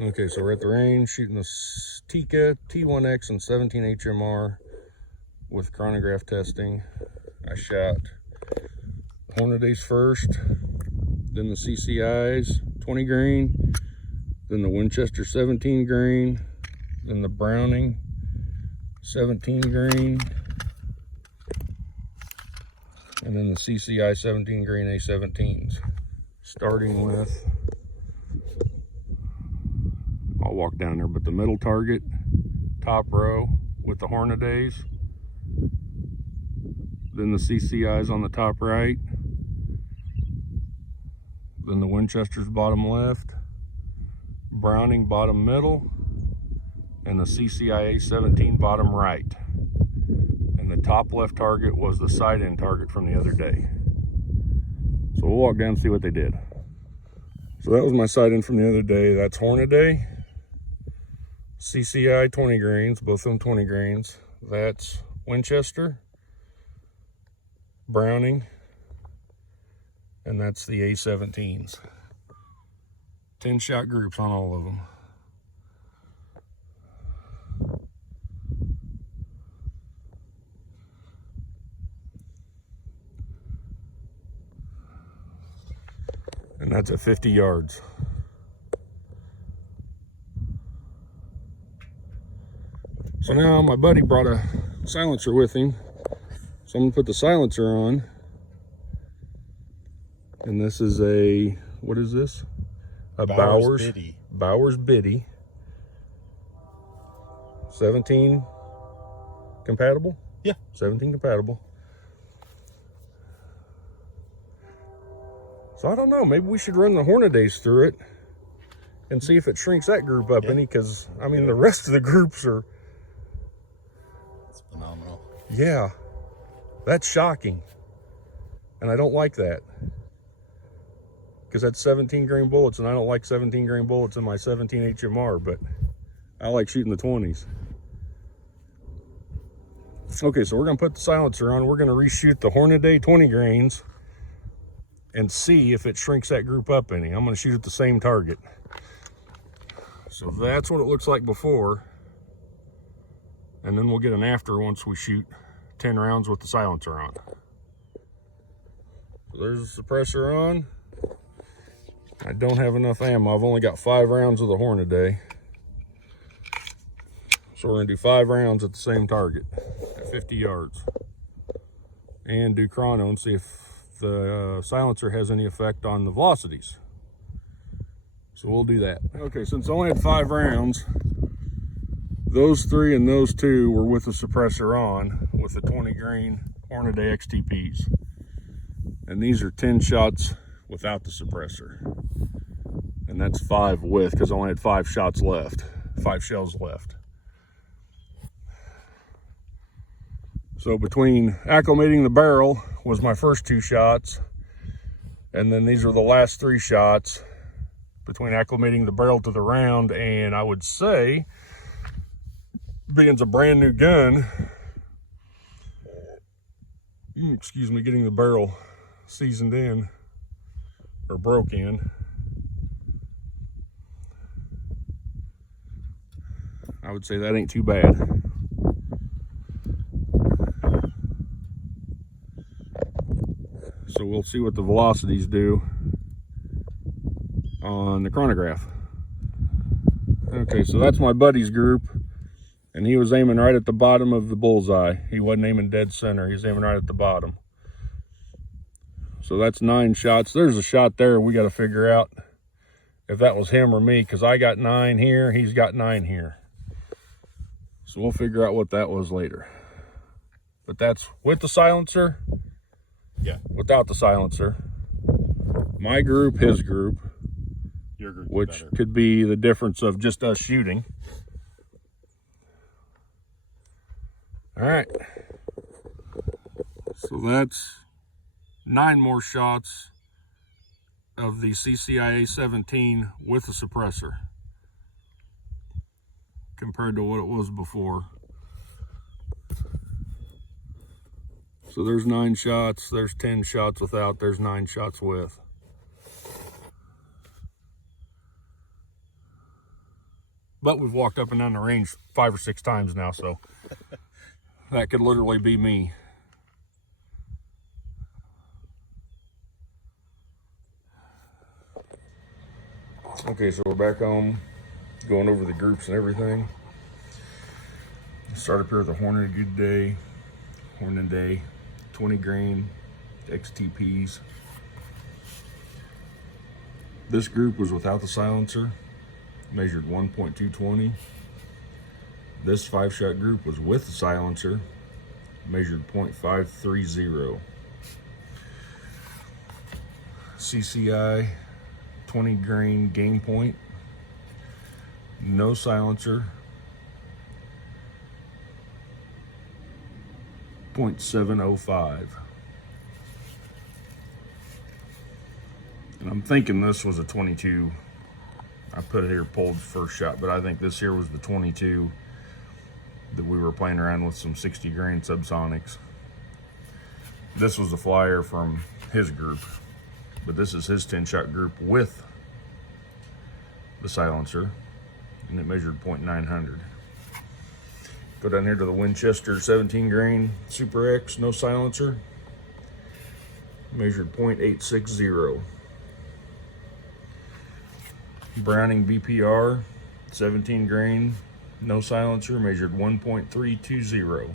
Okay, so we're at the range shooting the Tikka T1X and 17 HMR with chronograph testing. I shot Hornadays first, then the CCIs 20 grain, then the Winchester 17 grain, then the Browning 17 grain, and then the CCI 17 grain A17s. Starting with, I'll walk down there, but the middle target, top row with the Hornadays, then the CCIs on the top right, then the Winchester's bottom left, Browning bottom middle, and the CCI 17 bottom right. And the top left target was the side-in target from the other day. So we'll walk down and see what they did. So that was my side-in from the other day. That's Hornaday, CCI 20 grains, both of them 20 grains. That's Winchester, Browning, and that's the A17s. 10 shot groups on all of them. And that's at 50 yards. So now my buddy brought a silencer with him. So I'm gonna put the silencer on. And this is a, what is this? A Bowers Biddy. 17 compatible? Yeah. 17 compatible. So I don't know, maybe we should run the Hornadays through it and see if it shrinks that group up any, because I mean the rest of the groups are, it's phenomenal. Yeah, that's shocking. And I don't like that, because that's 17 grain bullets, and I don't like 17 grain bullets in my 17 HMR, but I like shooting the 20s. Okay, so we're gonna put the silencer on. We're gonna reshoot the Hornaday 20 grains and see if it shrinks that group up any. I'm gonna shoot at the same target. So that's what it looks like before. And then we'll get an after once we shoot 10 rounds with the silencer on. So there's the suppressor on. I don't have enough ammo. I've only got 5 rounds of the Hornaday. So we're gonna do 5 rounds at the same target at 50 yards. And do chrono and see if the silencer has any effect on the velocities. So we'll do that. Okay, since I only had 5 rounds, those 3 and those 2 were with the suppressor on with the 20 grain Hornaday XTPs. And these are 10 shots without the suppressor. And that's 5 with, because I only had 5 shots left, 5 shells left. So between acclimating the barrel was my first 2 shots, and then these are the last 3 shots between acclimating the barrel to the round, and I would say, being it's a brand new gun, excuse me, getting the barrel seasoned in, or broke in, I would say that ain't too bad. So we'll see what the velocities do on the chronograph. Okay, so that's my buddy's group, and he was aiming right at the bottom of the bullseye. He wasn't aiming dead center, he was aiming right at the bottom. So that's 9 shots. There's a shot there we got to figure out if that was him or me, because I got 9 here, he's got 9 here. So we'll figure out what that was later. But that's with the silencer. Yeah. Without the silencer. My group, his group. Your group, which could be the difference of just us shooting. All right. So that's 9 more shots of the CCI A17 with the suppressor compared to what it was before. So there's 9 shots, there's 10 shots without, there's 9 shots with. But we've walked up and down the range 5 or 6 times now, so that could literally be me. Okay, so we're back home, going over the groups and everything. Start up here with a Hornet Good Day, Hornet Day, 20 grain XTPs. This group was without the silencer, measured 1.220. This 5-shot group was with the silencer, measured 0.530. CCI 20 grain game point, no silencer, 0.705. And I'm thinking this was a 22. I put it here pulled first shot, but I think this here was the 22 that we were playing around with some 60 grain subsonics. This was a flyer from his group, but this is his 10-shot group with the silencer, and it measured 0.900. Go down here to the Winchester 17 grain Super X, no silencer, measured 0.860. Browning BPR 17 grain, no silencer, measured 1.320.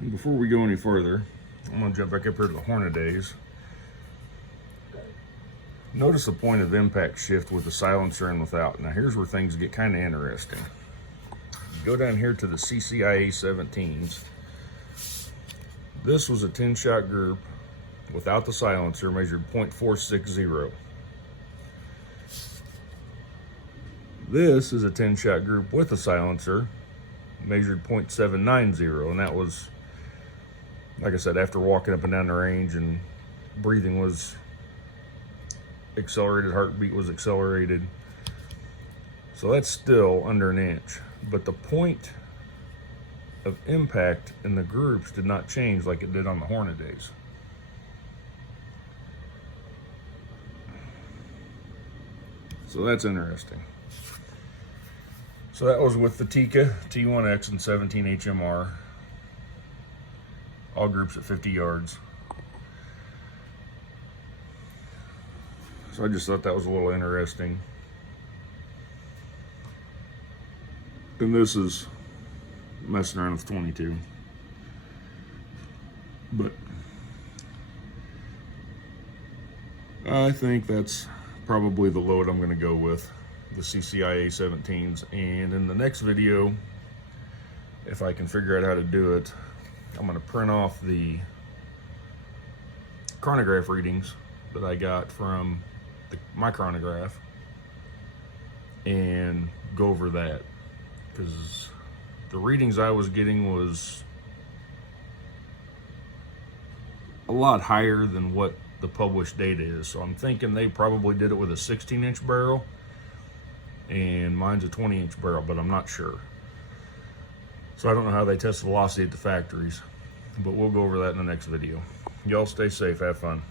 And before we go any further, I'm gonna jump back up here to the Hornet Days. Notice the point of impact shift with the silencer and without. Now here's where things get kind of interesting. You go down here to the CCIA 17s. This was a 10-shot group without the silencer, measured 0.460. This is a 10-shot group with a silencer, measured 0.790, and that was, like I said, after walking up and down the range and breathing was accelerated, heartbeat was accelerated. So that's still under an inch, but the point of impact in the groups did not change like it did on the Hornet Days. So that's interesting. So that was with the Tikka T1X and 17 HMR. All groups at 50 yards. So I just thought that was a little interesting. And this is messing around with 22. But I think that's probably the load I'm going to go with, the CCIA 17s. And in the next video, if I can figure out how to do it, I'm going to print off the chronograph readings that I got from my chronograph and go over that, because the readings I was getting was a lot higher than what the published data is. So I'm thinking they probably did it with a 16-inch barrel and mine's a 20-inch barrel, but I'm not sure. So I don't know how they test the velocity at the factories, but we'll go over that in the next video. Y'all stay safe, have fun.